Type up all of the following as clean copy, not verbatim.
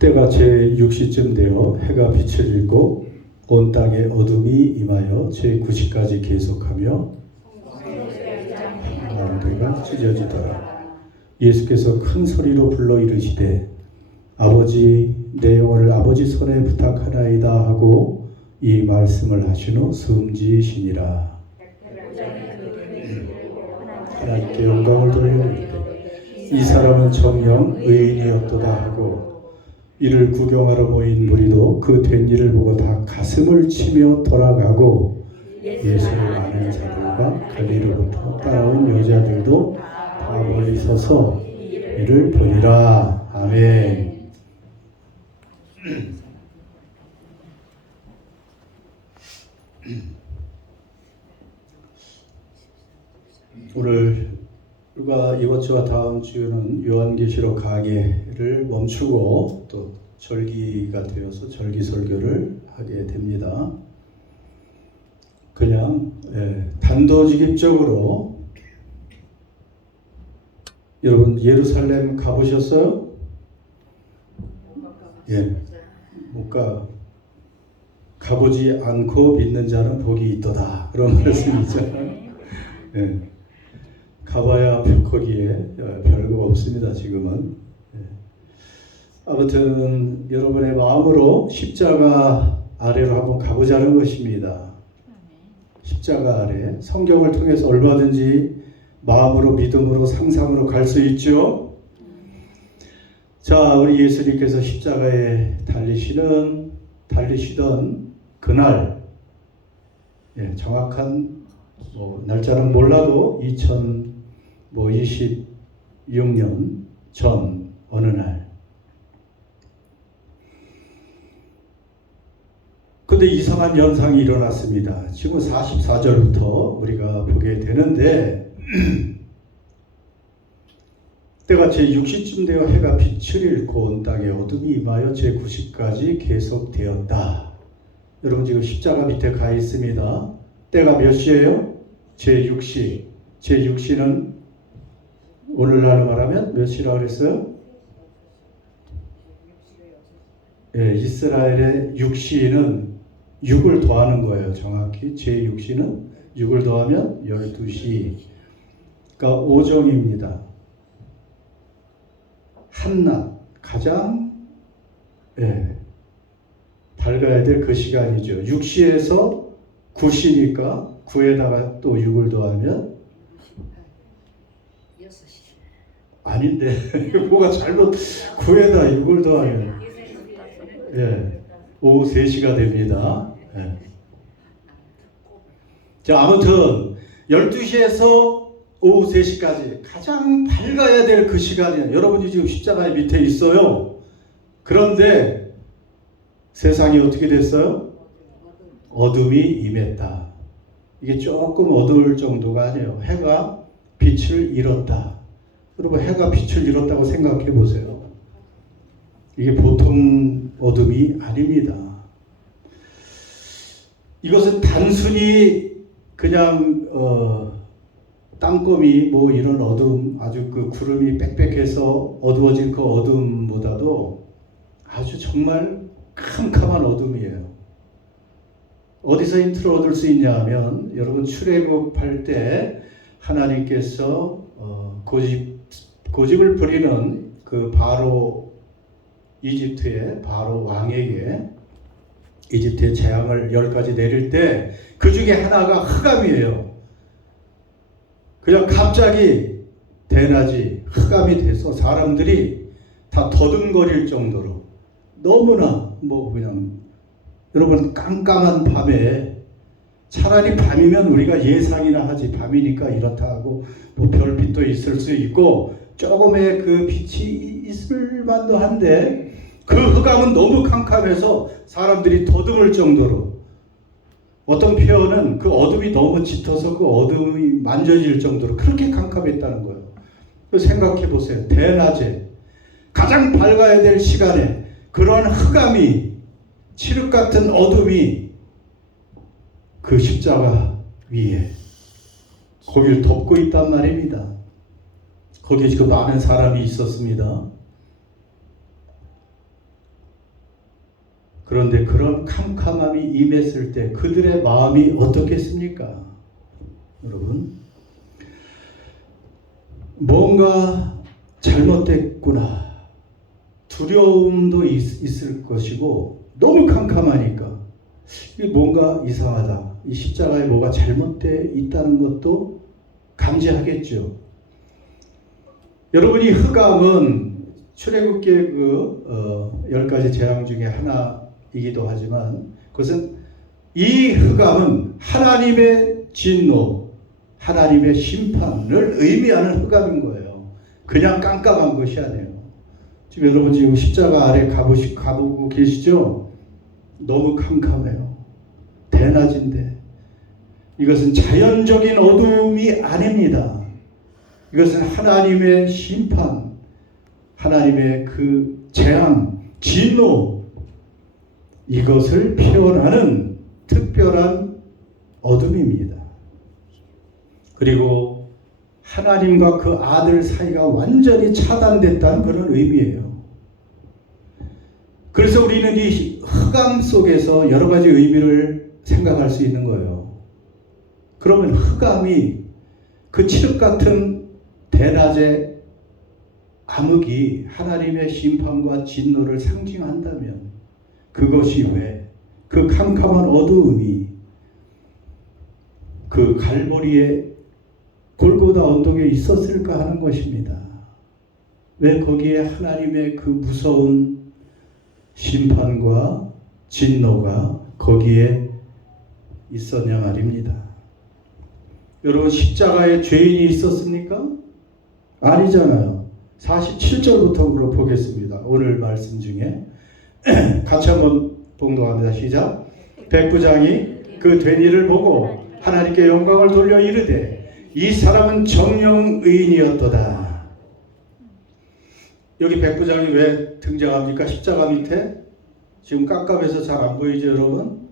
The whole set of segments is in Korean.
때가 제6시쯤 되어 해가 빛을 잃고 온 땅에 어둠이 임하여 제9시까지 계속하며 가운데가 찢어지더라. 예수께서 큰 소리로 불러 이르시되 아버지 내 영혼을 아버지 손에 부탁하나이다 하고 이 말씀을 하신 후 숨지시니라. 하나님께 영광을 돌리는데 이 사람은 정녕 의인이었도다 하고 이를 구경하러 모인 무리도 그 된 일을 보고 다 가슴을 치며 돌아가고 예수를 아는 자들과 갈릴리로부터 따라온 여자들도 다 멀리 서서 이를 보니라. 아멘. 오늘과 이번 주와 다음 주는 요한계시록 강해를 멈추고 또 절기가 되어서 절기 설교를 하게 됩니다. 그냥 단도직입적으로 여러분 예루살렘 가보셨어요? 못 가보지 않고 믿는 자는 복이 있도다 그런 말씀이죠. 가봐야 거기에 별거 없습니다. 지금은. 아무튼 여러분의 마음으로 십자가 아래로 한번 가보자는 것입니다. 십자가 아래 성경을 통해서 얼마든지 마음으로 믿음으로 상상으로 갈 수 있죠. 자, 우리 예수님께서 십자가에 달리시던 그날, 정확한 날짜는 몰라도 2026년 전 어느 날. 근데 이상한 현상이 일어났습니다. 지금 44절부터 우리가 보게 되는데 때가 제6시쯤 되어 해가 빛을 잃고 온 땅에 어둠이 임하여 제9시까지 계속되었다. 여러분 지금 십자가 밑에 가 있습니다. 때가 몇 시예요? 제6시. 제6시는 오늘날로 말하면 몇 시라고 그랬어요? 이스라엘의 6시는 6을 더하는 거예요. 정확히 제6시는 6을 더하면 12시. 그러니까 오정입니다. 한낮 가장 밝아야 될 그 시간이죠. 6시에서 9시니까 9에다가 또 6을 더하면 6시. 아닌데 뭐가 잘못 9에다 6을 더하면 오후 3시가 됩니다. 자, 아무튼 12시에서 오후 3시까지 가장 밝아야 될 그 시간이에요. 여러분이 지금 십자가의 밑에 있어요. 그런데 세상이 어떻게 됐어요? 어둠이 임했다. 이게 조금 어두울 정도가 아니에요. 해가 빛을 잃었다. 여러분 해가 빛을 잃었다고 생각해 보세요. 이게 보통 어둠이 아닙니다. 이것은 단순히 그냥 땅거미 뭐 이런 어둠, 아주 그 구름이 빽빽해서 어두워진 그 어둠보다도 아주 정말 캄캄한 어둠이에요. 어디서 힌트를 얻을 수 있냐 하면 여러분 출애굽할 때 하나님께서 고집을 부리는 그 바로 이집트의 바로 왕에게 이집트의 재앙을 10가지 내릴 때 그 중에 하나가 흑암이에요. 그냥 갑자기 대낮이 흑암이 돼서 사람들이 다 더듬거릴 정도로 너무나 그냥 여러분 깜깜한 밤에 차라리 밤이면 우리가 예상이나 하지 밤이니까 이렇다 하고 별빛도 있을 수 있고 조금의 그 빛이 있을 만도 한데 그 흑암은 너무 캄캄해서 사람들이 더듬을 정도로 어떤 표현은 그 어둠이 너무 짙어서 그 어둠이 만져질 정도로 그렇게 캄캄했다는 거예요. 생각해 보세요. 대낮에 가장 밝아야 될 시간에 그러한 흑암이 칠흑 같은 어둠이 그 십자가 위에 거기를 덮고 있단 말입니다. 거기에 지금 많은 사람이 있었습니다. 그런데 그런 캄캄함이 임했을 때 그들의 마음이 어떻겠습니까? 여러분, 뭔가 잘못됐구나. 두려움도 있을 것이고 너무 캄캄하니까 뭔가 이상하다. 이 십자가에 뭐가 잘못되어 있다는 것도 감지하겠죠. 여러분이 흑암은 출애굽기의 10가지 재앙 중에 하나이기도 하지만 그것은 이 흑암은 하나님의 진노, 하나님의 심판을 의미하는 흑암인 거예요. 그냥 깜깜한 것이 아니에요. 지금 여러분 지금 십자가 아래 가보고 계시죠? 너무 캄캄해요. 대낮인데 이것은 자연적인 어두움이 아닙니다. 이것은 하나님의 심판, 하나님의 그 재앙, 진노, 이것을 표현하는 특별한 어둠입니다. 그리고 하나님과 그 아들 사이가 완전히 차단됐다는 그런 의미예요. 그래서 우리는 이 흑암 속에서 여러 가지 의미를 생각할 수 있는 거예요. 그러면 흑암이 그 칠흑 같은 대낮의 암흑이 하나님의 심판과 진노를 상징한다면 그것이 왜 그 캄캄한 어두움이 그 갈보리의 골고다 언덕에 있었을까 하는 것입니다. 왜 거기에 하나님의 그 무서운 심판과 진노가 거기에 있었냐 말입니다. 여러분, 십자가에 죄인이 있었습니까? 아니잖아요. 47절부터 보겠습니다. 오늘 말씀 중에 같이 한번 봉독합니다. 시작. 백부장이 그 된 일을 보고 하나님께 영광을 돌려 이르되 이 사람은 정령 의인이었도다. 여기 백부장이 왜 등장합니까? 십자가 밑에 지금 깜깜해서 잘 안 보이죠, 여러분?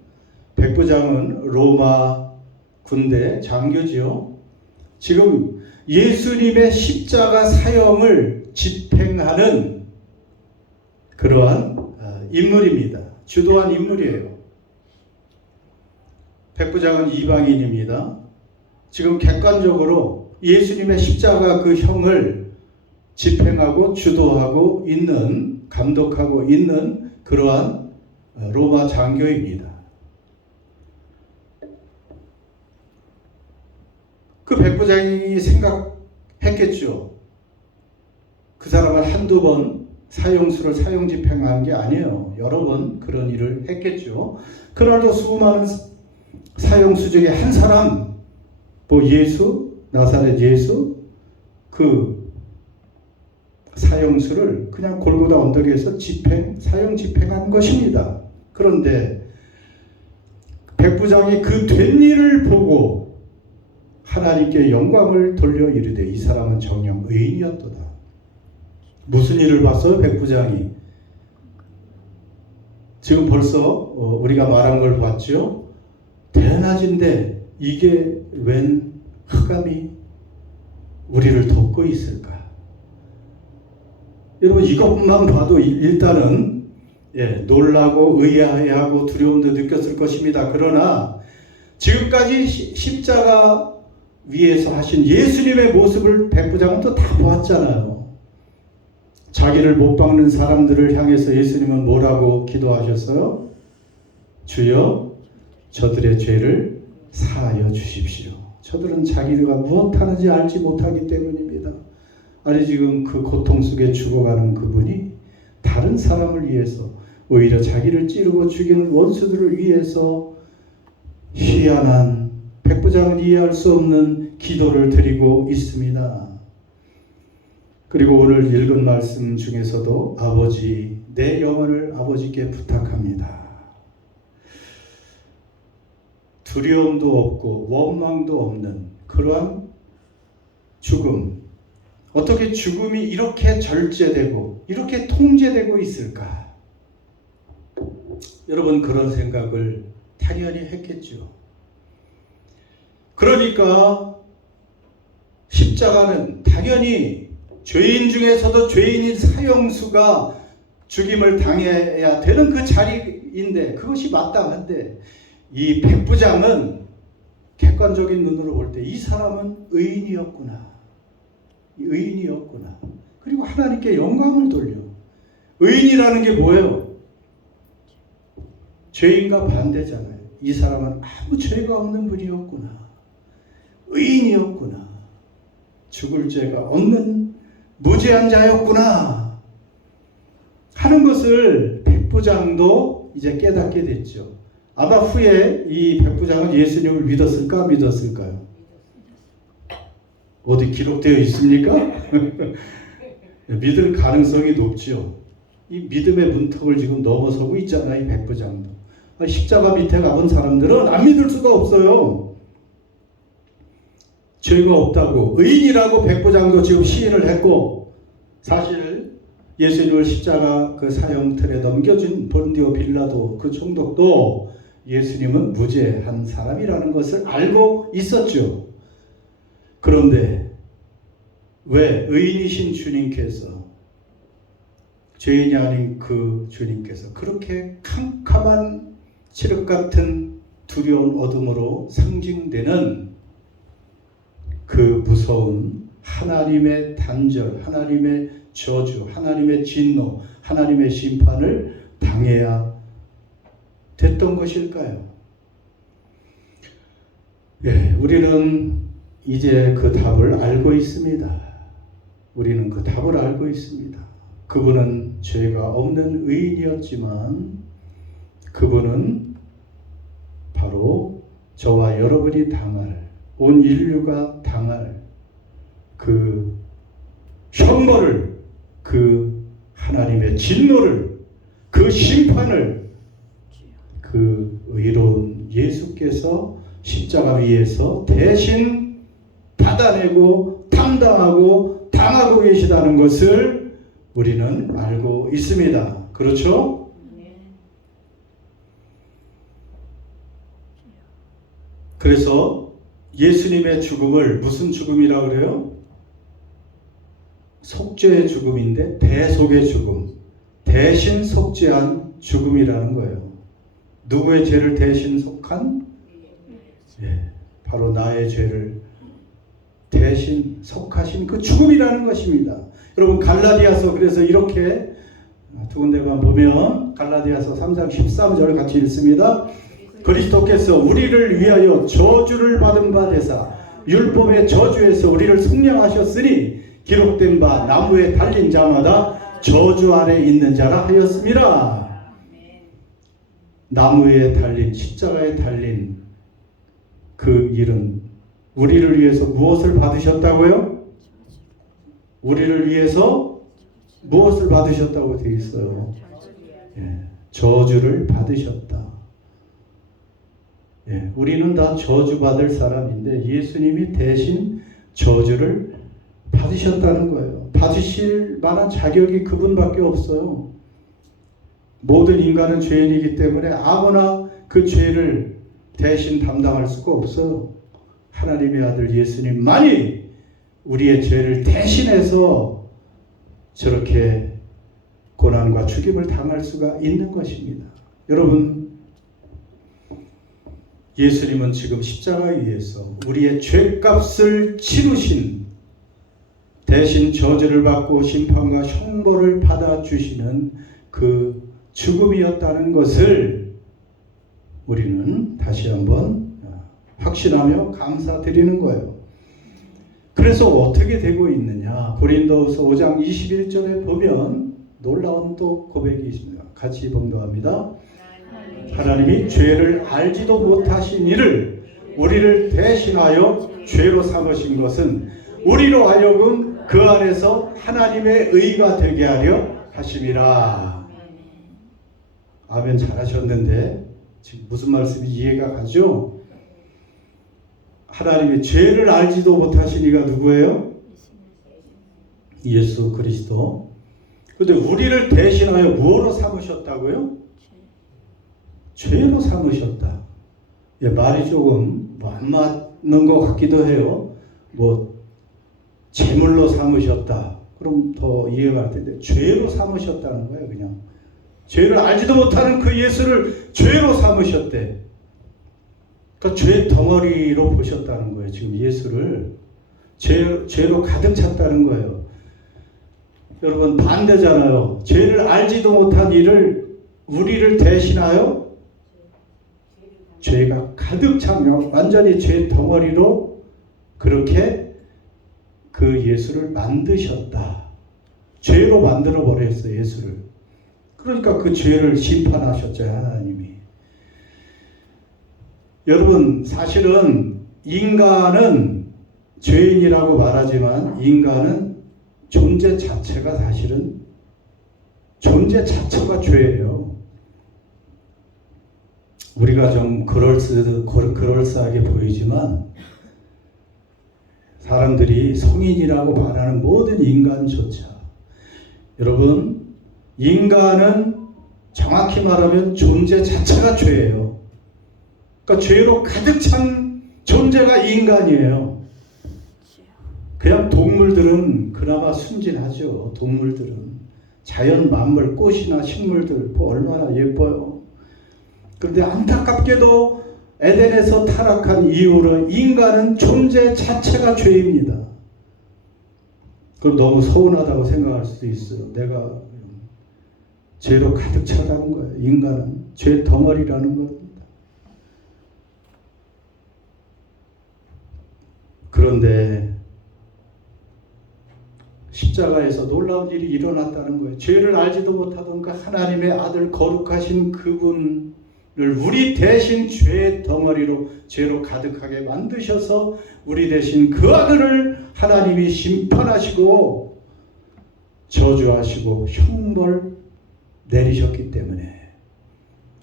백부장은 로마 군대 장교지요. 지금 예수님의 십자가 사형을 집행하는 그러한 인물입니다. 주도한 인물이에요. 백부장은 이방인입니다. 지금 객관적으로 예수님의 십자가 그 형을 집행하고 주도하고 있는, 감독하고 있는 그러한 로마 장교입니다. 그 백부장이 생각했겠죠. 그 사람은 한두 번 사형수를 사형 집행한 게 아니에요. 여러 번 그런 일을 했겠죠. 그날도 수많은 사형수 중에 한 사람, 예수, 나사렛 예수, 그 사형수를 그냥 골고다 언덕에서 사형 집행한 것입니다. 그런데 백부장이 그 된 일을 보고 하나님께 영광을 돌려 이르되 이 사람은 정녕 의인이었도다. 무슨 일을 봤어요? 백부장이. 지금 벌써 우리가 말한 걸 봤죠? 대낮인데 이게 웬 흑암이 우리를 덮고 있을까? 여러분, 이것만 봐도 일단은 놀라고 의아해하고 두려움도 느꼈을 것입니다. 그러나 지금까지 십자가 위에서 하신 예수님의 모습을 백부장은 또 다 보았잖아요. 자기를 못 박는 사람들을 향해서 예수님은 뭐라고 기도하셨어요? 주여, 저들의 죄를 사하여 주십시오. 저들은 자기가 무엇하는지 알지 못하기 때문입니다. 아니, 지금 그 고통 속에 죽어가는 그분이 다른 사람을 위해서 오히려 자기를 찌르고 죽이는 원수들을 위해서 희한한, 백부장은 이해할 수 없는 기도를 드리고 있습니다. 그리고 오늘 읽은 말씀 중에서도 아버지, 내 영혼을 아버지께 부탁합니다. 두려움도 없고 원망도 없는 그러한 죽음. 어떻게 죽음이 이렇게 절제되고 이렇게 통제되고 있을까? 여러분, 그런 생각을 당연히 했겠죠. 그러니까 십자가는 당연히 죄인 중에서도 죄인인 사형수가 죽임을 당해야 되는 그 자리인데 그것이 마땅한데 이 백부장은 객관적인 눈으로 볼 때 이 사람은 의인이었구나. 의인이었구나. 그리고 하나님께 영광을 돌려. 의인이라는 게 뭐예요? 죄인과 반대잖아요. 이 사람은 아무 죄가 없는 분이었구나. 의인이었구나. 죽을 죄가 없는 무죄한 자였구나 하는 것을 백부장도 이제 깨닫게 됐죠. 아마 후에 이 백부장은 예수님을 믿었을까 믿었을까요? 어디 기록되어 있습니까? 믿을 가능성이 높죠. 이 믿음의 문턱을 지금 넘어서고 있잖아요. 이 백부장도. 십자가 밑에 가본 사람들은 안 믿을 수가 없어요. 죄가 없다고 의인이라고 백부장도 지금 시인을 했고 사실 예수님을 십자가 그 사형틀에 넘겨준 본디오 빌라도 그 총독도 예수님은 무죄한 사람이라는 것을 알고 있었죠. 그런데 왜 의인이신 주님께서 죄인이 아닌 그 주님께서 그렇게 캄캄한 칠흑 같은 두려운 어둠으로 상징되는 그 무서운 하나님의 단절, 하나님의 저주, 하나님의 진노, 하나님의 심판을 당해야 됐던 것일까요? 예, 우리는 이제 그 답을 알고 있습니다. 우리는 그 답을 알고 있습니다. 그분은 죄가 없는 의인이었지만 그분은 바로 저와 여러분이 당할, 온 인류가 당할 그 형벌을, 그 하나님의 진노를, 그 심판을 그 의로운 예수께서 십자가 위에서 대신 받아내고 담당하고 당하고 계시다는 것을 우리는 알고 있습니다. 그렇죠? 그래서 예수님의 죽음을 무슨 죽음이라고 그래요? 속죄의 죽음인데 대속의 죽음, 대신 속죄한 죽음이라는 거예요. 누구의 죄를 대신 속한? 예, 바로 나의 죄를 대신 속하신 그 죽음이라는 것입니다. 여러분 갈라디아서 그래서 이렇게 두 군데만 보면 갈라디아서 3장 13절 같이 읽습니다. 그리스도께서 우리를 위하여 저주를 받은 바 되사 율법의 저주에서 우리를 속량하셨으니 기록된 바 나무에 달린 자마다 저주 아래 있는 자라 하였습니다. 나무에 달린, 십자가에 달린 그 일은 우리를 위해서 무엇을 받으셨다고요? 우리를 위해서 무엇을 받으셨다고 되어 있어요? 예, 저주를 받으셨다. 예, 우리는 다 저주받을 사람인데 예수님이 대신 저주를 받으셨다는 거예요. 받으실 만한 자격이 그분밖에 없어요. 모든 인간은 죄인이기 때문에 아무나 그 죄를 대신 담당할 수가 없어요. 하나님의 아들 예수님만이 우리의 죄를 대신해서 저렇게 고난과 죽임을 당할 수가 있는 것입니다. 여러분, 예수님은 지금 십자가 위에서 우리의 죄값을 치르신, 대신 저주를 받고 심판과 형벌을 받아주시는 그 죽음이었다는 것을 우리는 다시 한번 확신하며 감사드리는 거예요. 그래서 어떻게 되고 있느냐? 고린도후서 5장 21절에 보면 놀라운 또 고백이 있습니다. 같이 봉독합니다. 하나님이 죄를 알지도 못하신 이를 우리를 대신하여 죄로 삼으신 것은 우리로 하여금 그 안에서 하나님의 의가 되게 하려 하심이라. 아멘 잘하셨는데 지금 무슨 말씀인지 이해가 가죠? 하나님의 죄를 알지도 못하신 이가 누구예요? 예수 그리스도. 그런데 우리를 대신하여 무엇으로 삼으셨다고요? 죄로 삼으셨다. 예, 말이 조금 안 맞는 것 같기도 해요. 제물로 삼으셨다. 그럼 더 이해가 갈 텐데 죄로 삼으셨다는 거예요. 그냥 죄를 알지도 못하는 그 예수를 죄로 삼으셨대. 그러니까 죄 덩어리로 보셨다는 거예요. 지금 예수를 죄로 가득 찼다는 거예요. 여러분 반대잖아요. 죄를 알지도 못한 이를 우리를 대신하여 죄가 가득 차면 완전히 죄 덩어리로 그렇게 그 예수를 만드셨다. 죄로 만들어 버렸어요. 예수를. 그러니까 그 죄를 심판하셨죠. 하나님이. 여러분 사실은 인간은 죄인이라고 말하지만 인간은 존재 자체가 사실은 존재 자체가 죄예요. 우리가 좀 그럴싸하게 보이지만 사람들이 성인이라고 말하는 모든 인간조차 여러분 인간은 정확히 말하면 존재 자체가 죄예요. 그러니까 죄로 가득 찬 존재가 인간이에요. 그냥 동물들은 그나마 순진하죠. 동물들은 자연 만물 꽃이나 식물들 얼마나 예뻐요. 그런데 안타깝게도 에덴에서 타락한 이후로 인간은 존재 자체가 죄입니다. 그럼 너무 서운하다고 생각할 수도 있어요. 내가 죄로 가득 차다는 거예요. 인간은 죄 덩어리라는 겁니다. 그런데 십자가에서 놀라운 일이 일어났다는 거예요. 죄를 알지도 못하던 그 하나님의 아들 거룩하신 그분을 우리 대신 죄 덩어리로 죄로 가득하게 만드셔서 우리 대신 그 아들을 하나님이 심판하시고 저주하시고 형벌 내리셨기 때문에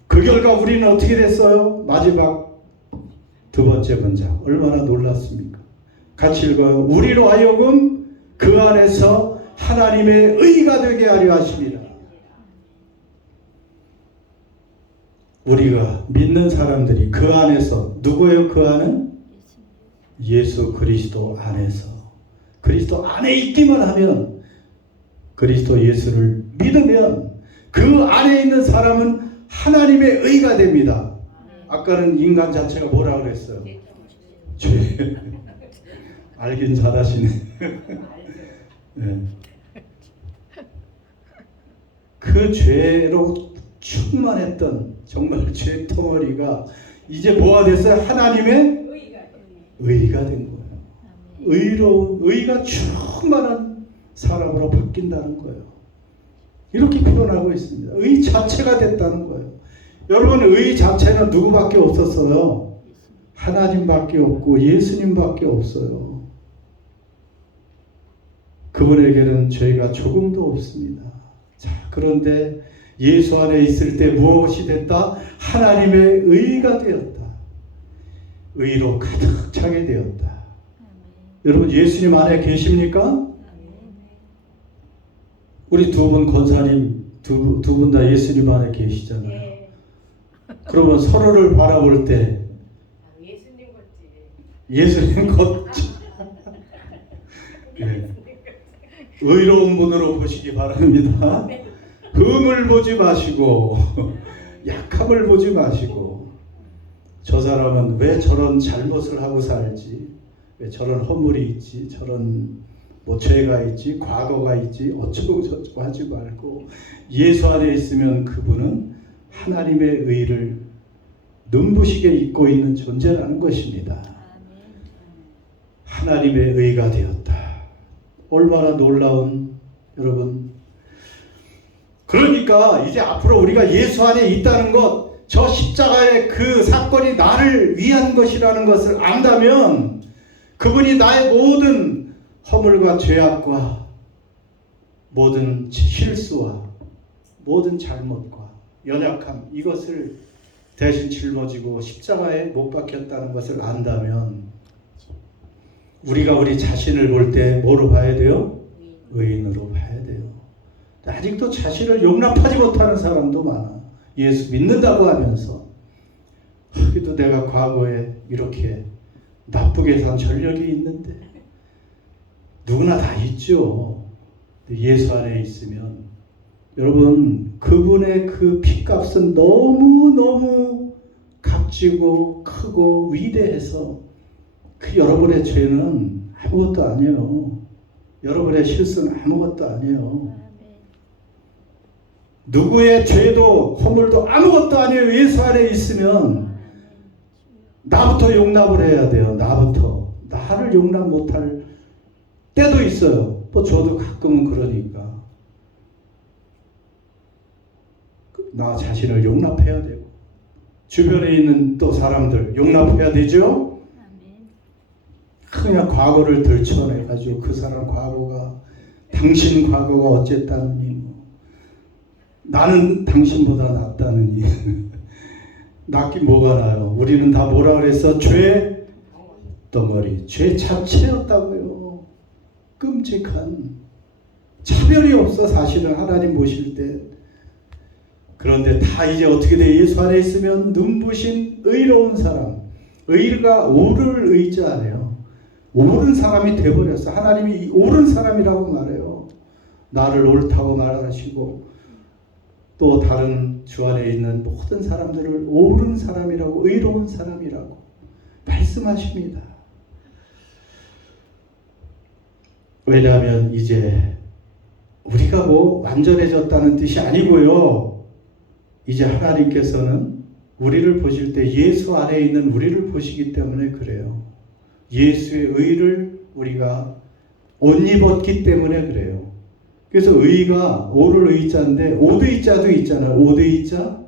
그 결과 우리는 어떻게 됐어요? 마지막 두 번째 문장 얼마나 놀랐습니까? 같이 읽어요. 우리로 하여금 그 안에서 하나님의 의가 되게 하려 하십니다. 우리가 믿는 사람들이 그 안에서 누구예요? 그 안은? 예수 그리스도 안에서 그리스도 안에 있기만 하면 그리스도 예수를 믿으면 그 안에 있는 사람은 하나님의 의가 됩니다. 아까는 인간 자체가 뭐라 그랬어요? 죄. 알긴 잘하시네. 네. 그 죄로 충만했던 정말 죄 덩어리가 이제 뭐가 됐어요? 하나님의 의가 된 거예요. 의가 충만한 사람으로 바뀐다는 거예요. 이렇게 표현하고 있습니다. 의 자체가 됐다는 거예요. 여러분 의 자체는 누구밖에 없었어요? 하나님밖에 없고 예수님밖에 없어요. 그분에게는 죄가 조금도 없습니다. 자, 그런데 예수 안에 있을 때 무엇이 됐다? 하나님의 의가 되었다. 의로 가득 차게 되었다. 여러분 예수님 안에 계십니까? 우리 두 분 권사님 두 분 다 예수님 안에 계시잖아요. 그러면 서로를 바라볼 때 예수님 걷지. 네. 의로운 분으로 보시기 바랍니다. 흠을 보지 마시고 약함을 보지 마시고 저 사람은 왜 저런 잘못을 하고 살지, 왜 저런 허물이 있지, 저런 뭐 죄가 있지, 과거가 있지, 어쩌고 저쩌고 하지 말고 예수 안에 있으면 그분은 하나님의 의를 눈부시게 입고 있는 존재라는 것입니다. 하나님의 의가 되었다. 얼마나 놀라운 여러분. 그러니까 이제 앞으로 우리가 예수 안에 있다는 것, 저 십자가의 그 사건이 나를 위한 것이라는 것을 안다면 그분이 나의 모든 허물과 죄악과 모든 실수와 모든 잘못과 연약함 이것을 대신 짊어지고 십자가에 못 박혔다는 것을 안다면 우리가 우리 자신을 볼 때 뭐로 봐야 돼요? 의인으로 봐야 돼요. 아직도 자신을 용납하지 못하는 사람도 많아. 예수 믿는다고 하면서 그래도 내가 과거에 이렇게 나쁘게 산 전력이 있는데 누구나 다 있죠. 예수 안에 있으면 여러분 그분의 그 피값은 너무너무 값지고 크고 위대해서 그 여러분의 죄는 아무것도 아니에요. 여러분의 실수는 아무것도 아니에요. 누구의 죄도 허물도 아무것도 아니에요. 예수 안에 있으면 나부터 용납을 해야 돼요. 나부터. 나를 용납 못할 때도 있어요. 또 저도 가끔은 그러니까. 나 자신을 용납해야 되고 주변에 있는 또 사람들 용납해야 되죠. 그냥 과거를 들춰내가지고 그 사람 과거가 당신 과거가 어쨌다느니 나는 당신보다 낫다느니 낫긴 뭐가 나요. 우리는 다 뭐라 그랬어? 죄 덩어리, 죄 자체였다고요. 끔찍한 차별이 없어 사실은 하나님 보실 때. 그런데 다 이제 어떻게 돼? 예수 안에 있으면 눈부신 의로운 사람, 의가 옳을 의자네요. 옳은 사람이 돼버렸어. 하나님이 옳은 사람이라고 말해요. 나를 옳다고 말하시고 또 다른 주 안에 있는 모든 사람들을 옳은 사람이라고, 의로운 사람이라고 말씀하십니다. 왜냐하면 이제 우리가 뭐 완전해졌다는 뜻이 아니고요. 이제 하나님께서는 우리를 보실 때 예수 안에 있는 우리를 보시기 때문에 그래요. 예수의 의를 우리가 옷 입었기 때문에 그래요. 그래서 의가 오를 의자인데 오드의자도 있잖아요. 오드의자.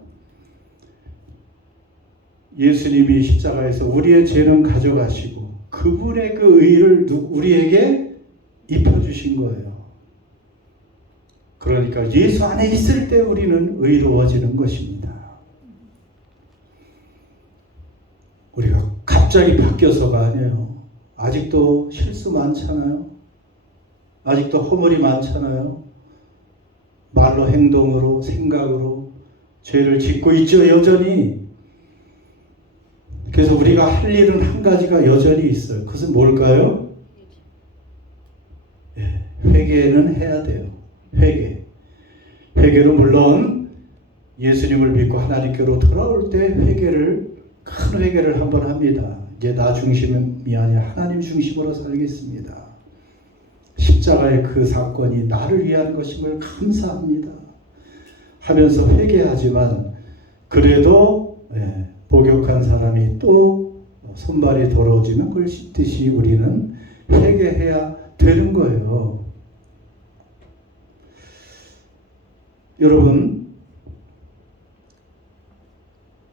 예수님이 십자가에서 우리의 죄는 가져가시고 그분의 그 의를 우리에게 입혀주신 거예요. 그러니까 예수 안에 있을 때 우리는 의로워지는 것입니다. 우리가 갑자기 바뀌어서가 아니에요. 아직도 실수 많잖아요. 아직도 허물이 많잖아요. 말로, 행동으로, 생각으로 죄를 짓고 있죠, 여전히. 그래서 우리가 할 일은 한 가지가 여전히 있어요. 그것은 뭘까요? 회개는 해야 돼요. 회개. 회개는 물론 예수님을 믿고 하나님께로 돌아올 때 큰 회개를 한번 합니다. 이제 나 중심이 아니라 하나님 중심으로 살겠습니다. 십자가의 그 사건이 나를 위한 것임을 감사합니다. 하면서 회개하지만 그래도 복역한 사람이 또 손발이 더러워지면 그걸 씻듯이 우리는 회개해야 되는 거예요. 여러분,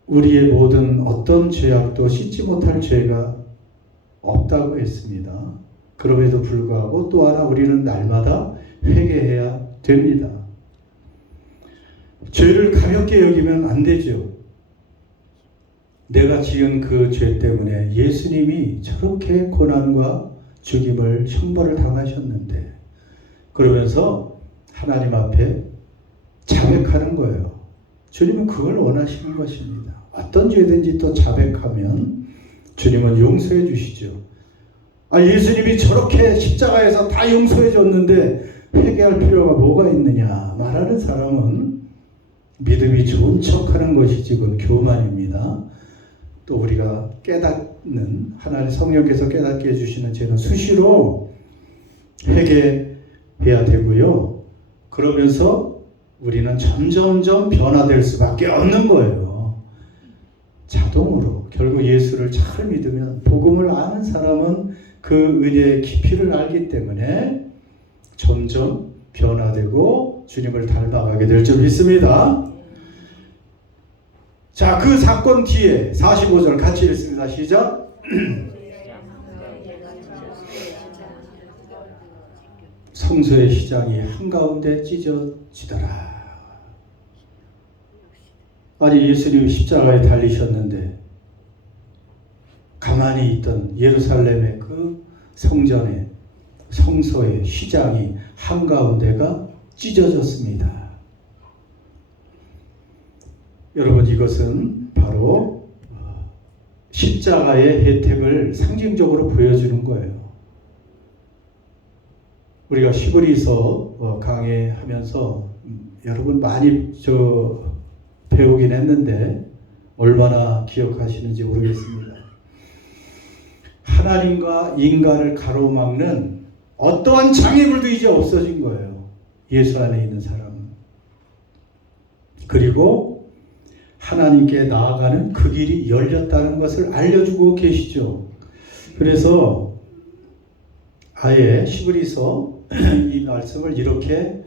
우리의 모든 어떤 죄악도 씻지 못할 죄가 없다고 했습니다. 그럼에도 불구하고 또 하나 우리는 날마다 회개해야 됩니다. 죄를 가볍게 여기면 안 되죠. 내가 지은 그 죄 때문에 예수님이 저렇게 고난과 죽임을 형벌을 당하셨는데 그러면서 하나님 앞에 자백하는 거예요. 주님은 그걸 원하시는 것입니다. 어떤 죄든지 또 자백하면 주님은 용서해 주시죠. 예수님이 저렇게 십자가에서 다 용서해 줬는데 회개할 필요가 뭐가 있느냐 말하는 사람은 믿음이 좋은 척하는 것이지 그건 교만입니다. 또 우리가 깨닫는 하나님 성령께서 깨닫게 해주시는 죄는 수시로 회개해야 되고요. 그러면서 우리는 점점점 변화될 수밖에 없는 거예요. 자동으로. 결국 예수를 잘 믿으면 복음을 아는 사람은 그 은혜의 깊이를 알기 때문에 점점 변화되고 주님을 닮아가게 될 줄 믿습니다. 자, 그 사건 뒤에 45절 같이 읽습니다. 시작. 성소의 시장이 한가운데 찢어지더라. 아니 예수님이 십자가에 달리셨는데 가만히 있던 예루살렘의 그 성전의 성소의 시장이 한가운데가 찢어졌습니다. 여러분 이것은 바로 십자가의 혜택을 상징적으로 보여주는 거예요. 우리가 시브리서 강의하면서 여러분 많이 배우긴 했는데 얼마나 기억하시는지 모르겠습니다. 하나님과 인간을 가로막는 어떠한 장애물도 이제 없어진 거예요. 예수 안에 있는 사람은. 그리고 하나님께 나아가는 그 길이 열렸다는 것을 알려주고 계시죠. 그래서 아예 시브리서 이 말씀을 이렇게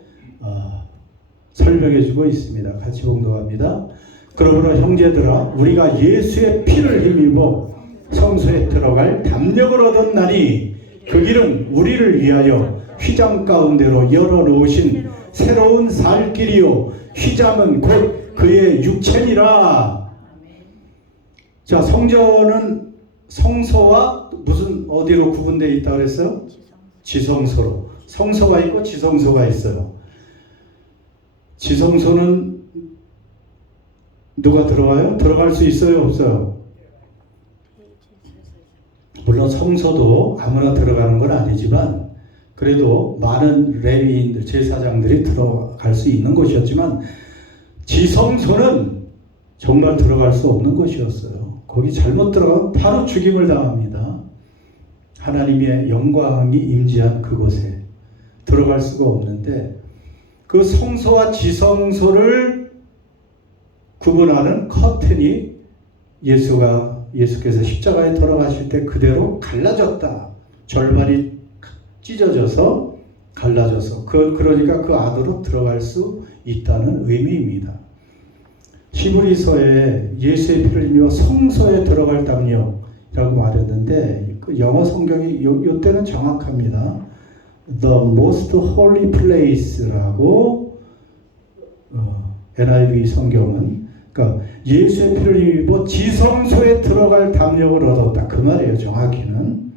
설명해주고 있습니다. 같이 봉독합니다. 그러므로 형제들아 우리가 예수의 피를 힘입어 성소에 들어갈 담력을 얻었나니 그 길은 우리를 위하여 휘장 가운데로 열어놓으신 새로운 살 길이요 휘장은 곧 그의 육체니라. 자, 성전은 성소와 무슨 어디로 구분되어 있다고 그랬어요? 지성소로. 성소가 있고 지성소가 있어요. 지성소는 누가 들어가요? 들어갈 수 있어요? 없어요? 물론 성소도 아무나 들어가는 건 아니지만 그래도 많은 레위인들, 제사장들이 들어갈 수 있는 곳이었지만 지성소는 정말 들어갈 수 없는 곳이었어요. 거기 잘못 들어가면 바로 죽임을 당합니다. 하나님의 영광이 임재한 그곳에 들어갈 수가 없는데 그 성소와 지성소를 구분하는 커튼이 예수께서 십자가에 돌아가실 때 그대로 갈라졌다. 절반이 찢어져서 갈라져서 그러니까 그 안으로 들어갈 수 있다는 의미입니다. 히브리서에 예수의 피를 힘입어 성소에 들어갈 담력이라고 말했는데 그 영어 성경이 이때는 정확합니다. The most holy place라고 NIV 성경은 그러니까 예수의 피를 힘입어 지성소에 들어갈 담력을 얻었다. 그 말이에요. 정확히는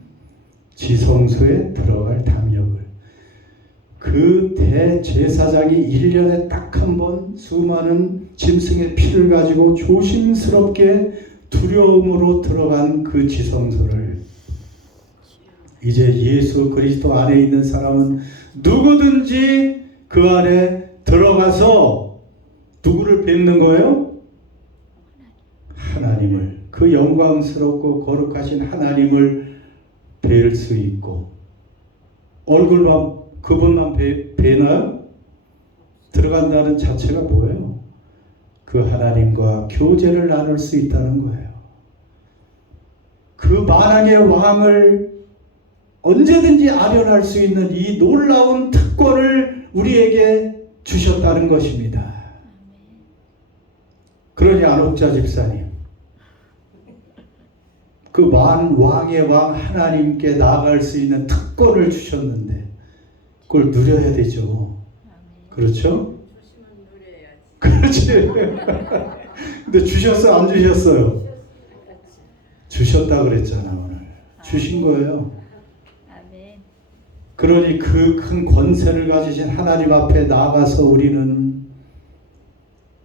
지성소에 들어갈 담력을. 그 대제사장이 1년에 딱 한 번 수많은 짐승의 피를 가지고 조심스럽게 두려움으로 들어간 그 지성소를 이제 예수 그리스도 안에 있는 사람은 누구든지 그 안에 들어가서 누구를 뵙는 거예요? 하나님을. 그 영광스럽고 거룩하신 하나님을 뵐 수 있고 얼굴만 그분만 뵈나요? 들어간다는 자체가 뭐예요? 그 하나님과 교제를 나눌 수 있다는 거예요. 그 만왕의 왕을 언제든지 아련할 수 있는 이 놀라운 특권을 우리에게 주셨다는 것입니다. 그러니 안옥자 집사님, 그 왕의 왕 하나님께 나아갈 수 있는 특권을 주셨는데 그걸 누려야 되죠. 그렇죠? 그렇지. 근데 주셨어요? 안 주셨어요? 주셨다 그랬잖아 오늘. 주신 거예요. 그러니 그 큰 권세를 가지신 하나님 앞에 나아가서 우리는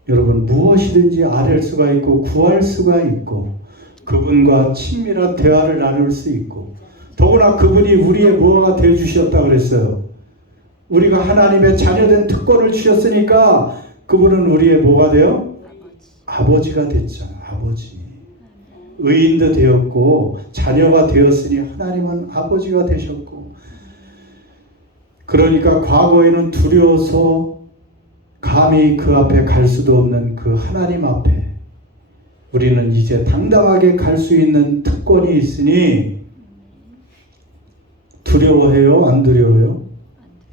여러분 무엇이든지 아뢰을 수가 있고 구할 수가 있고 그분과 친밀한 대화를 나눌 수 있고 더구나 그분이 우리의 뭐가 되어주셨다 그랬어요. 우리가 하나님의 자녀된 특권을 주셨으니까 그분은 우리의 뭐가 돼요? 아버지가 됐잖아. 아버지. 의인도 되었고 자녀가 되었으니 하나님은 아버지가 되셨고 그러니까 과거에는 두려워서 감히 그 앞에 갈 수도 없는 그 하나님 앞에 우리는 이제 당당하게 갈 수 있는 특권이 있으니 두려워해요? 안 두려워요?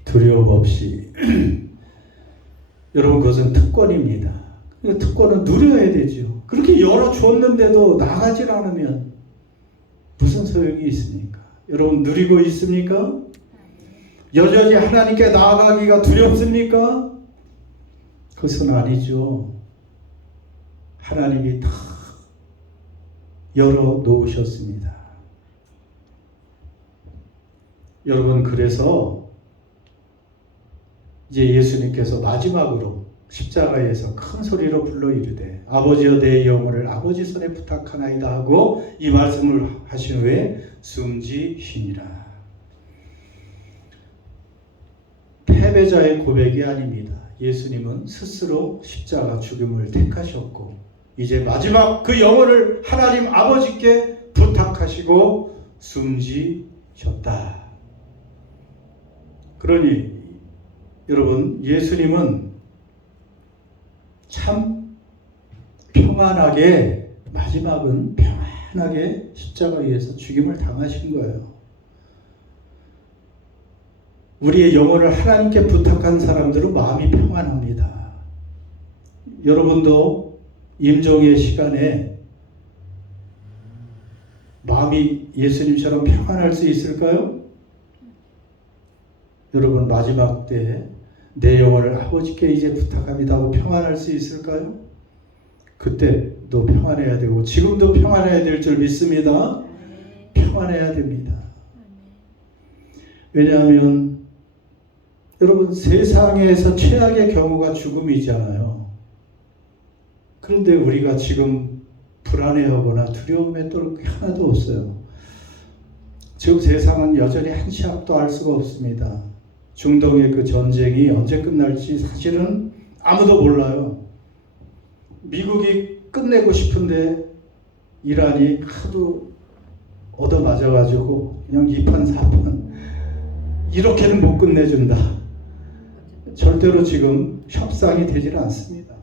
두려움 없이. 여러분 그것은 특권입니다. 특권은 누려야 되죠. 그렇게 열어줬는데도 나가질 않으면 무슨 소용이 있습니까? 여러분 누리고 있습니까? 여전히 하나님께 나아가기가 두렵습니까? 그것은 아니죠. 하나님이 다 열어놓으셨습니다. 여러분 그래서 이제 예수님께서 마지막으로 십자가에서 큰 소리로 불러 이르되 아버지여 내 영혼을 아버지 손에 부탁하나이다 하고 이 말씀을 하신 후에 숨지시니라. 패배자의 고백이 아닙니다. 예수님은 스스로 십자가 죽음을 택하셨고 이제 마지막 그 영혼을 하나님 아버지께 부탁하시고 숨지셨다. 그러니 여러분, 예수님은 참 평안하게, 마지막은 평안하게 십자가 위에서 죽임을 당하신 거예요. 우리의 영혼을 하나님께 부탁한 사람들은 마음이 평안합니다. 여러분도 임종의 시간에 마음이 예수님처럼 평안할 수 있을까요? 여러분, 마지막 때 내 영혼을 아버지께 이제 부탁합니다 하고 평안할 수 있을까요? 그때도 평안해야 되고 지금도 평안해야 될 줄 믿습니다. 평안해야 됩니다. 왜냐하면 여러분, 세상에서 최악의 경우가 죽음이잖아요. 그런데 우리가 지금 불안해하거나 두려움에 떨 게 하나도 없어요. 지금 세상은 여전히 한 치 앞도 알 수가 없습니다. 중동의 그 전쟁이 언제 끝날지 사실은 아무도 몰라요. 미국이 끝내고 싶은데 이란이 하도 얻어맞아가지고 그냥 2판 4판 이렇게는 못 끝내준다. 절대로 지금 협상이 되질 않습니다.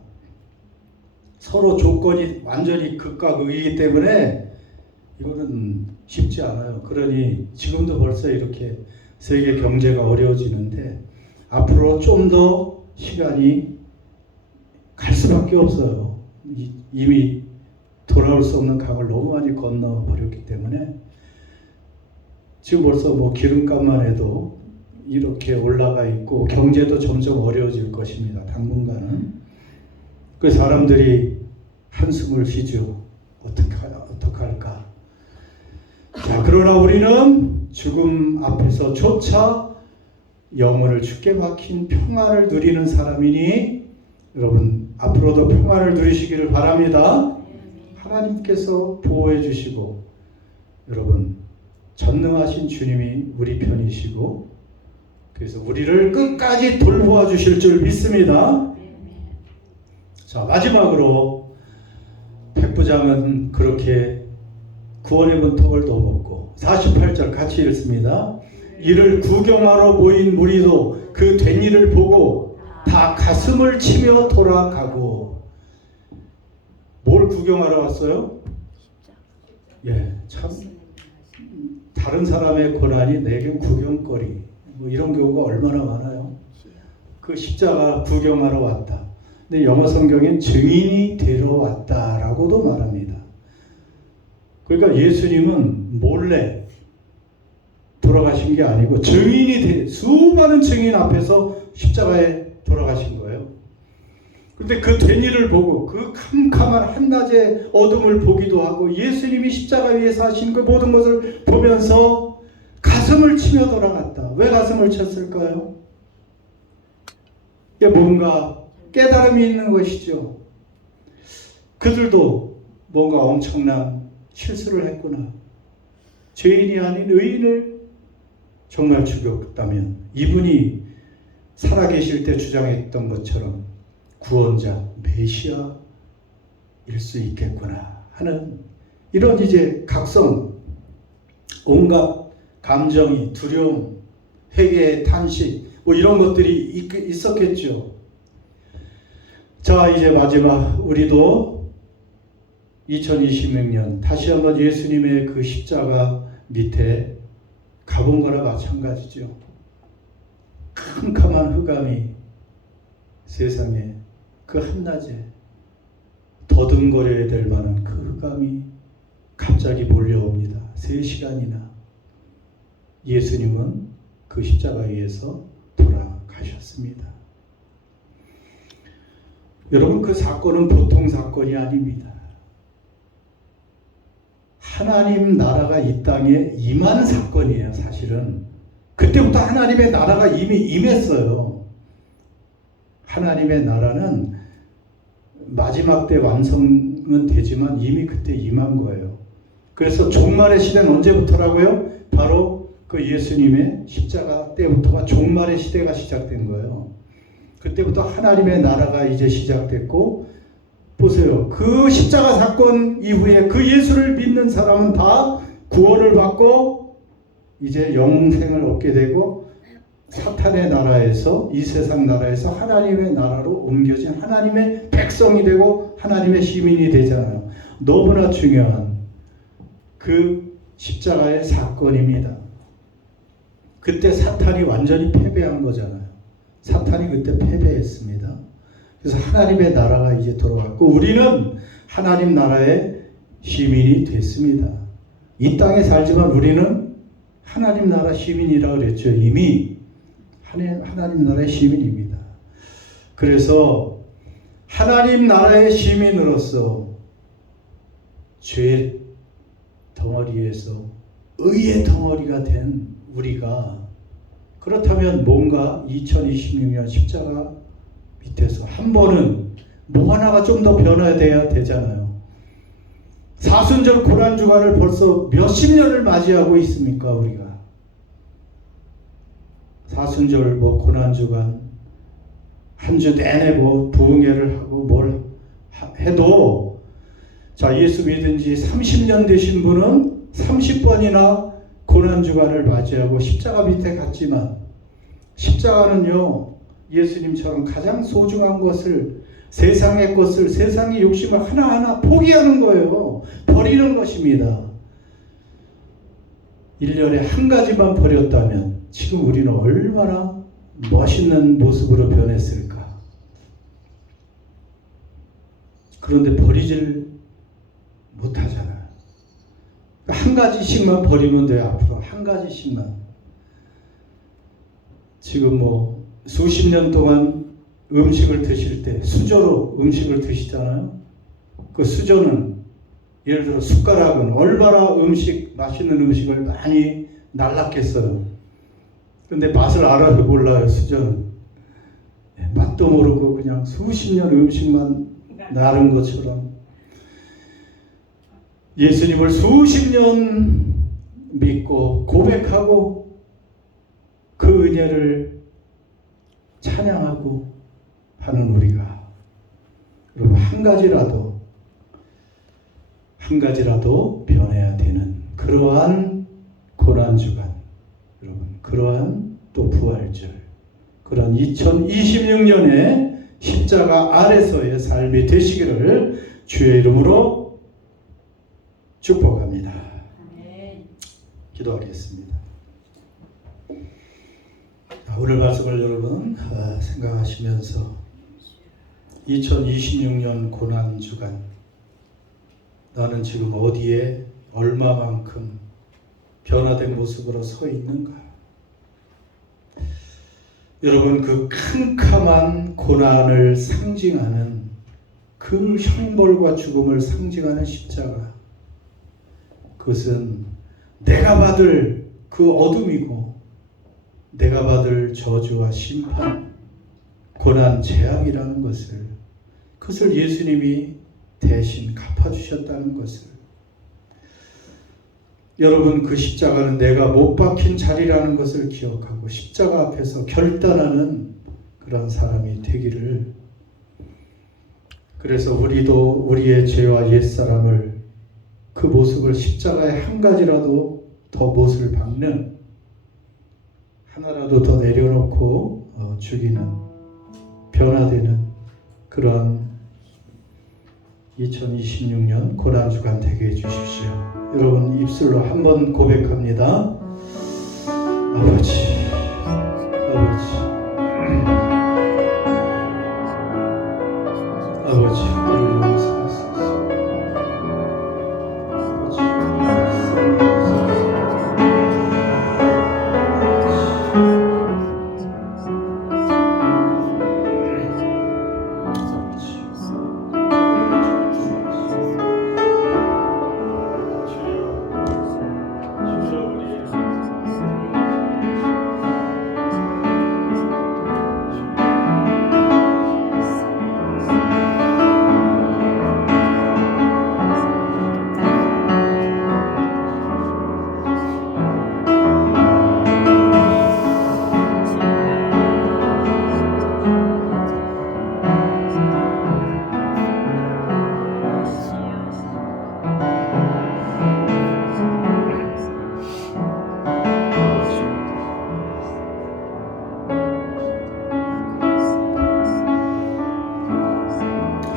서로 조건이 완전히 극과 극이기 때문에 이거는 쉽지 않아요. 그러니 지금도 벌써 이렇게 세계 경제가 어려워지는데 앞으로 좀 더 시간이 갈 수밖에 없어요. 이미 돌아올 수 없는 강을 너무 많이 건너버렸기 때문에 지금 벌써 뭐 기름값만 해도 이렇게 올라가 있고 경제도 점점 어려워질 것입니다. 당분간은. 그 사람들이 한숨을 쉬죠. 어떡할까. 자, 그러나 우리는 죽음 앞에서조차 영혼을 주께 박힌 평안을 누리는 사람이니 여러분, 앞으로도 평안을 누리시기를 바랍니다. 하나님께서 보호해 주시고 여러분, 전능하신 주님이 우리 편이시고 그래서 우리를 끝까지 돌보아 주실 줄 믿습니다. 자, 마지막으로 백부장은 그렇게 구원의 문턱을 넘었고 48절 같이 읽습니다. 이를 구경하러 모인 무리도 그 된 일을 보고 다 가슴을 치며 돌아가고. 뭘 구경하러 왔어요? 예, 참 다른 사람의 고난이 내게 구경거리, 뭐 이런 경우가 얼마나 많아요. 그 십자가 구경하러 왔다. 근데 영어 성경엔 증인이 되러 왔다라고도 말합니다. 그러니까 예수님은 몰래 돌아가신 게 아니고 수많은 증인 앞에서 십자가에 돌아가신 거예요. 그런데 그 된 일을 보고 그 캄캄한 한낮의 어둠을 보기도 하고 예수님이 십자가 위에서 하신 그 모든 것을 보면서 가슴을 치며 돌아갔다. 왜 가슴을 쳤을까요? 이게 뭔가 깨달음이 있는 것이죠. 그들도 뭔가 엄청난 실수를 했구나. 죄인이 아닌 의인을 정말 죽였다면 이분이 살아계실 때 주장했던 것처럼 구원자, 메시아일 수 있겠구나 하는 이런 이제 각성, 온갖 감정이, 두려움, 회개, 탄식 뭐 이런 것들이 있었겠죠. 자, 이제 마지막 우리도 2026년 다시 한번 예수님의 그 십자가 밑에 가본 거나 마찬가지죠. 캄캄한 흑암이 세상에 그 한낮에 더듬거려야 될 만한 그 흑암이 갑자기 몰려옵니다. 3시간이나 예수님은 그 십자가 위에서 돌아가셨습니다. 여러분, 그 사건은 보통 사건이 아닙니다. 하나님 나라가 이 땅에 임한 사건이에요. 사실은 그때부터 하나님의 나라가 이미 임했어요. 하나님의 나라는 마지막 때 완성은 되지만 이미 그때 임한 거예요. 그래서 종말의 시대는 언제부터라고요? 바로 그 예수님의 십자가 때부터가 종말의 시대가 시작된 거예요. 그때부터 하나님의 나라가 이제 시작됐고, 보세요. 그 십자가 사건 이후에 그 예수를 믿는 사람은 다 구원을 받고 이제 영생을 얻게 되고, 사탄의 나라에서, 이 세상 나라에서 하나님의 나라로 옮겨진 하나님의 백성이 되고 하나님의 시민이 되잖아요. 너무나 중요한 그 십자가의 사건입니다. 그때 사탄이 완전히 패배한 거잖아요. 사탄이 그때 패배했습니다. 그래서 하나님의 나라가 이제 돌아왔고, 우리는 하나님 나라의 시민이 됐습니다. 이 땅에 살지만 우리는 하나님 나라 시민이라고 그랬죠. 이미 하나님 나라의 시민입니다. 그래서 하나님 나라의 시민으로서 죄의 덩어리에서 의의 덩어리가 된 우리가, 그렇다면 뭔가 2026년 십자가 밑에서 한 번은 뭐 하나가 좀 더 변화돼야 되잖아요. 사순절 고난주간을 벌써 몇십 년을 맞이하고 있습니까, 우리가? 사순절 고난주간 한 주 내내 부흥회를 하고 뭘 해도, 자, 예수 믿은 지 30년 되신 분은 30번이나 고난주간을 맞이하고 십자가 밑에 갔지만, 십자가는요, 예수님처럼 가장 소중한 것을, 세상의 것을, 세상의 욕심을 하나하나 포기하는 거예요. 버리는 것입니다. 1년에 한 가지만 버렸다면 지금 우리는 얼마나 멋있는 모습으로 변했을까. 그런데 버리질 못하잖아요. 한 가지씩만 버리면 돼요. 앞으로 한 가지씩만. 지금 수십 년 동안 음식을 드실 때 수저로 음식을 드시잖아요. 그 수저는, 예를 들어 숟가락은 얼마나 맛있는 음식을 많이 날랐겠어요. 근데 맛을 알아도 몰라요, 수저는. 맛도 모르고 그냥 수십 년 음식만 나른 것처럼, 예수님을 수십 년 믿고 고백하고 그 은혜를 찬양하고 하는 우리가, 여러분, 한 가지라도 변해야 되는 그러한 고난주간, 여러분, 그러한 또 부활절, 그러한 2026년에 십자가 아래서의 삶이 되시기를 주의 이름으로 축복합니다. 기도하겠습니다. 오늘 말씀을 여러분 생각하시면서 2026년 고난주간, 나는 지금 어디에 얼마만큼 변화된 모습으로 서 있는가? 여러분, 그 캄캄한 고난을 상징하는, 그 형벌과 죽음을 상징하는 십자가, 그것은 내가 받을 그 어둠이고 내가 받을 저주와 심판, 고난, 재앙이라는 것을, 그것을 예수님이 대신 갚아주셨다는 것을, 여러분, 그 십자가는 내가 못 박힌 자리라는 것을 기억하고 십자가 앞에서 결단하는 그런 사람이 되기를, 그래서 우리도 우리의 죄와 옛사람을, 그 모습을 십자가에 한 가지라도 더 못을 박는, 하나라도 더 내려놓고 죽이는, 변화되는 그런 2026년 고난주간 되게 해주십시오. 여러분, 입술로 한번 고백합니다. 아버지, 아버지, 우리를 용서하소서.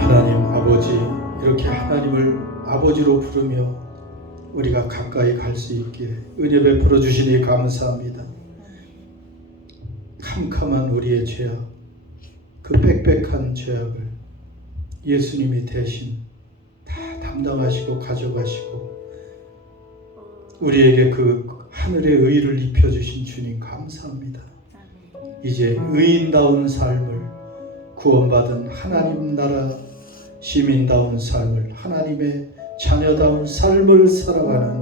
하나님 아버지, 이렇게 하나님을 아버지로 부르며 우리가 가까이 갈 수 있게 은혜 베풀어 주시니 감사합니다. 캄캄한 우리의 죄악, 그 빽빽한 죄악을 예수님이 대신 다 담당하시고 가져가시고 우리에게 그 하늘의 의를 입혀주신 주님 감사합니다. 이제 의인다운 삶을, 구원받은 하나님 나라 시민다운 삶을, 하나님의 자녀다운 삶을 살아가는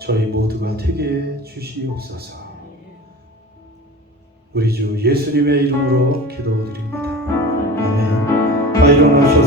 저희 모두가 되게 해 주시옵소서. 우리 주 예수님의 이름으로 기도드립니다. 아멘. 다 일어나셔서